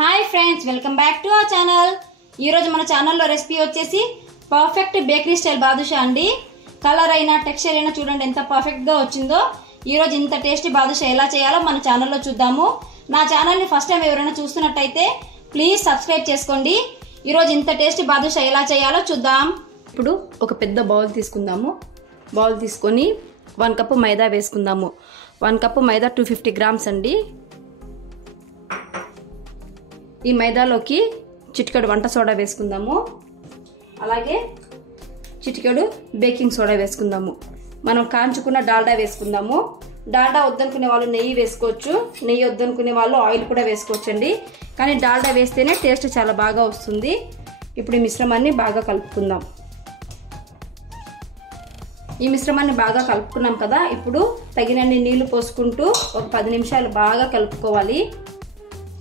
Hi friends, welcome back to our channel. ఈరోజు మన ఛానల్లో రెసిపీ వచ్చేసి పర్ఫెక్ట్ బేకరీ స్టైల్ బాదుషా అండి. కలర్ అయినా టెక్స్చర్ అయినా చూడండి ఎంత పర్ఫెక్ట్గా వచ్చిందో. ఈరోజు ఇంత టేస్టీ బాదుషా ఎలా చేయాలో మన ఛానల్లో చూద్దాము. నా ఛానల్ని ఫస్ట్ టైం ఎవరైనా చూస్తున్నట్టయితే ప్లీజ్ సబ్స్క్రైబ్ చేసుకోండి. ఈరోజు ఇంత టేస్టీ బాదుషా ఎలా చేయాలో చూద్దాం. ఇప్పుడు ఒక పెద్ద బౌల్ తీసుకుందాము. బౌల్ తీసుకొని 1 కప్పు మైదా వేసుకుందాము. 1 కప్పు మైదా 250 గ్రామ్స్ అండి. ఈ మైదాలోకి చిటికెడు వంట సోడా వేసుకుందాము. అలాగే చిటికెడు బేకింగ్ సోడా వేసుకుందాము. మనం కాంచుకున్న డాల్డా వేసుకుందాము. డాల్డా వద్దనుకునే వాళ్ళు నెయ్యి వేసుకోవచ్చు, నెయ్యి వద్దనుకునే వాళ్ళు ఆయిల్ కూడా వేసుకోవచ్చండి. కానీ డాల్డా వేస్తేనే టేస్ట్ చాలా బాగా వస్తుంది. ఇప్పుడు ఈ మిశ్రమాన్ని బాగా కలుపుకుందాం. ఈ మిశ్రమాన్ని బాగా కలుపుకున్నాం కదా, ఇప్పుడు తగినన్ని నీళ్లు పోసుకుంటూ ఒక 10 నిమిషాలు బాగా కలుపుకోవాలి.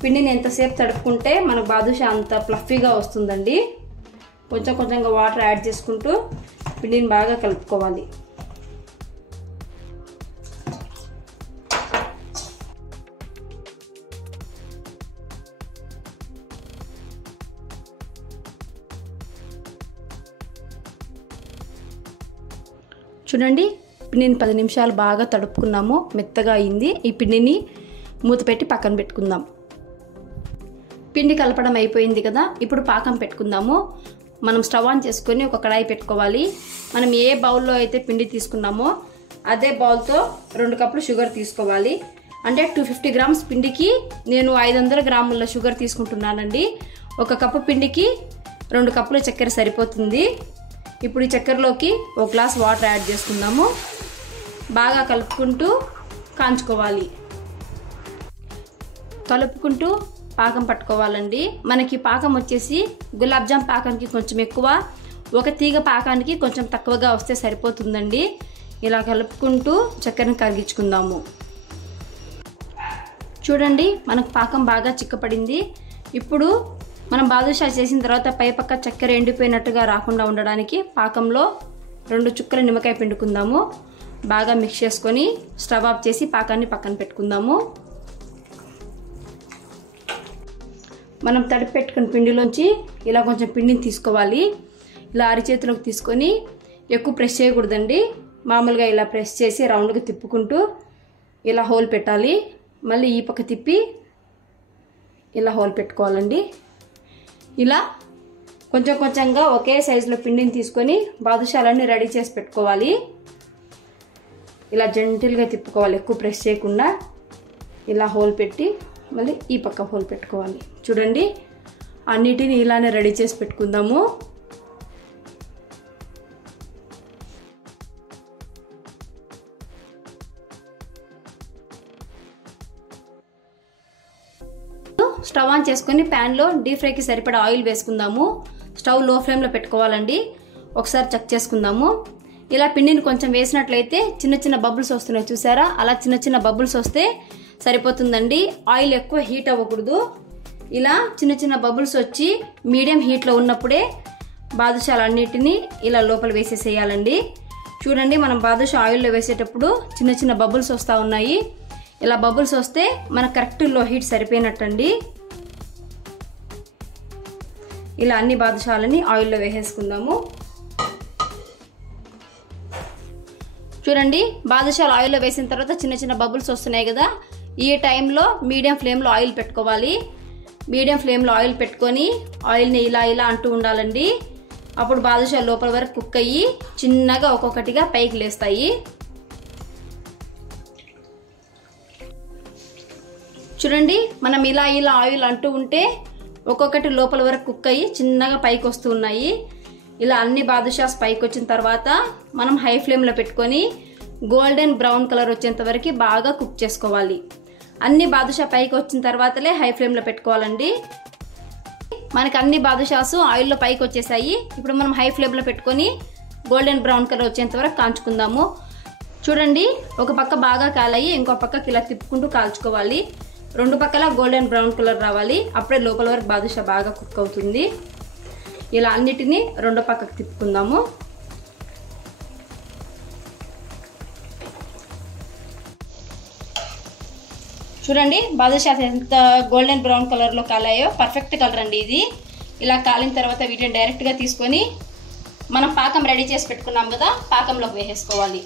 పిండిని ఎంతసేపు తడుపుకుంటే మన బాదుషా అంత ఫ్లఫీగా వస్తుందండి. కొంచెం కొంచెంగా వాటర్ యాడ్ చేసుకుంటూ పిండిని బాగా కలుపుకోవాలి. చూడండి, పిండిని 10 నిమిషాలు బాగా తడుపుకున్నాము, మెత్తగా అయింది. ఈ పిండిని మూత పెట్టి పక్కన పెట్టుకుందాం. పిండి కలపడం అయిపోయింది కదా, ఇప్పుడు పాకం పెట్టుకుందాము. మనం స్టవ్ ఆన్ చేసుకొని ఒక కడాయి పెట్టుకోవాలి. మనం ఏ బౌల్లో అయితే పిండి తీసుకున్నామో అదే బౌల్తో 2 కప్పులు షుగర్ తీసుకోవాలి. అంటే 250 గ్రామ్స్ పిండికి నేను 500 గ్రాముల షుగర్ తీసుకుంటున్నానండి. 1 కప్పు పిండికి 2 కప్పుల చక్కెర సరిపోతుంది. ఇప్పుడు ఈ చక్కెరలోకి 1 గ్లాస్ వాటర్ యాడ్ చేసుకుందాము. బాగా కలుపుకుంటూ కాంచుకోవాలి. కలుపుకుంటూ పాకం పట్టుకోవాలండి. మనకి పాకం వచ్చేసి గులాబ్ జామ్ పాకానికి కొంచెం ఎక్కువ, ఒక తీగ పాకానికి కొంచెం తక్కువగా వస్తే సరిపోతుందండి. ఇలా కలుపుకుంటూ చక్కెరను కరిగించుకుందాము. చూడండి, మనకు పాకం బాగా చిక్కపడింది. ఇప్పుడు మనం బాదుషా చేసిన తర్వాత పై పక్క చక్కెర ఎండిపోయినట్టుగా రాకుండా ఉండడానికి పాకంలో 2 చుక్కల నిమ్మకాయ పిండుకుందాము. బాగా మిక్స్ చేసుకొని స్టవ్ ఆఫ్ చేసి పాకాన్ని పక్కన పెట్టుకుందాము. మనం తడిపి పెట్టుకున్న పిండిలోంచి ఇలా కొంచెం పిండిని తీసుకోవాలి. ఇలా అరిచేతిలోకి తీసుకొని ఎక్కువ ప్రెస్ చేయకూడదండి. మామూలుగా ఇలా ప్రెస్ చేసి రౌండ్గా తిప్పుకుంటూ ఇలా హోల్ పెట్టాలి. మళ్ళీ ఈ పక్క తిప్పి ఇలా హోల్ పెట్టుకోవాలండి. ఇలా కొంచెం కొంచెంగా ఒకే సైజులో పిండిని తీసుకొని బాదుషాలన్నీ రెడీ చేసి పెట్టుకోవాలి. ఇలా జెంటిల్గా తిప్పుకోవాలి, ఎక్కువ ప్రెస్ చేయకుండా. ఇలా హోల్ పెట్టి మళ్ళీ ఈ పక్క హోల్ పెట్టుకోవాలి. చూడండి, అన్నిటిని ఇలానే రెడీ చేసి పెట్టుకుందాము. స్టవ్ ఆన్ చేసుకొని ప్యాన్లో డీప్ ఫ్రైకి సరిపడా ఆయిల్ వేసుకుందాము. స్టవ్ లో ఫ్లేమ్లో పెట్టుకోవాలండి. ఒకసారి చెక్ చేసుకుందాము. ఇలా పిండిని కొంచెం వేసినట్లయితే చిన్న చిన్న బబుల్స్ వస్తున్నాయి, చూసారా? అలా చిన్న చిన్న బబుల్స్ వస్తే సరిపోతుందండి. ఆయిల్ ఎక్కువ హీట్ అవ్వకూడదు. ఇలా చిన్న చిన్న బబుల్స్ వచ్చి మీడియం హీట్లో ఉన్నప్పుడే బాదుషాలన్నిటినీ ఇలా లోపల వేసేసేయాలండి. చూడండి, మనం బాదుషా ఆయిల్లో వేసేటప్పుడు చిన్న చిన్న బబుల్స్ వస్తూ ఉన్నాయి. ఇలా బబుల్స్ వస్తే మనకు కరెక్ట్ లో హీట్ సరిపోయినట్టండి. ఇలా అన్ని బాదుషాలని ఆయిల్లో వేసేసుకుందాము. చూడండి, బాదుషాలు ఆయిల్లో వేసిన తర్వాత చిన్న చిన్న బబుల్స్ వస్తున్నాయి కదా, ఈ టైంలో మీడియం ఫ్లేమ్లో ఆయిల్ పెట్టుకోవాలి. మీడియం ఫ్లేమ్లో ఆయిల్ పెట్టుకొని ఆయిల్ని ఇలా ఇలా అంటూ ఉండాలండి. అప్పుడు బాదుషా లోపల వరకు కుక్ అయ్యి చిన్నగా ఒక్కొక్కటిగా పైకి లేస్తాయి. చూడండి, మనం ఇలా ఇలా ఆయిల్ అంటూ ఉంటే ఒక్కొక్కటి లోపల వరకు కుక్ అయ్యి చిన్నగా పైకి వస్తూ ఉన్నాయి. ఇలా అన్ని బాదుషాస్ పైకి వచ్చిన తర్వాత మనం హై ఫ్లేమ్లో పెట్టుకొని గోల్డెన్ బ్రౌన్ కలర్ వచ్చేంత వరకు బాగా కుక్ చేసుకోవాలి. అన్ని బాదుషా పైకి వచ్చిన తర్వాతలే హై ఫ్లేమ్లో పెట్టుకోవాలండి. మనకి అన్ని బాదుషాస్ ఆయిల్లో పైకి వచ్చేసాయి. ఇప్పుడు మనం హై ఫ్లేమ్లో పెట్టుకొని గోల్డెన్ బ్రౌన్ కలర్ వచ్చేంత వరకు కాల్చుకుందాము. చూడండి, ఒక పక్క బాగా కాలయ్యి ఇంకో పక్కకి ఇలా తిప్పుకుంటూ కాల్చుకోవాలి. 2 పక్కల గోల్డెన్ బ్రౌన్ కలర్ రావాలి. అప్పుడే లోపల వరకు బాదుషా బాగా కుక్ అవుతుంది. ఇలా అన్నిటినీ 2 పక్కకు తిప్పుకుందాము. చూడండి బాదుషాస్ ఎంత గోల్డెన్ బ్రౌన్ కలర్లో కాలాయో, పర్ఫెక్ట్ కలర్ అండి ఇది. ఇలా కాలిన తర్వాత వీటిని డైరెక్ట్గా తీసుకొని మనం పాకం రెడీ చేసి పెట్టుకున్నాం కదా, పాకంలోకి వేసేసుకోవాలి.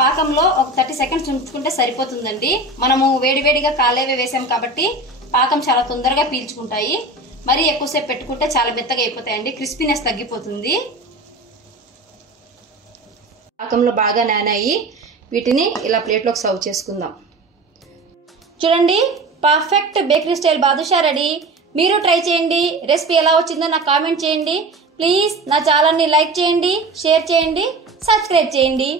పాకంలో ఒక 30 సెకండ్స్ ఉంచుకుంటే సరిపోతుందండి. మనము వేడివేడిగా కాలేవే వేసాం కాబట్టి పాకం చాలా తొందరగా పీల్చుకుంటాయి. మరి ఎక్కువసేపు పెట్టుకుంటే చాలా మెత్తగా అయిపోతాయండి, క్రిస్పీనెస్ తగ్గిపోతుంది. పాకంలో బాగా నానాయి. వీటిని ఇలా ప్లేట్లోకి సర్వ్ చేసుకుందాం. చూడండి perfect bakery style badusha ready. మీరు ట్రై చేయండి. రెసిపీ ఎలా వచ్చిందో నాకు కామెంట్ చేయండి. ప్లీజ్ నా ఛానల్ని లైక్ చేయండి, షేర్ చేయండి, సబ్స్క్రైబ్ చేయండి.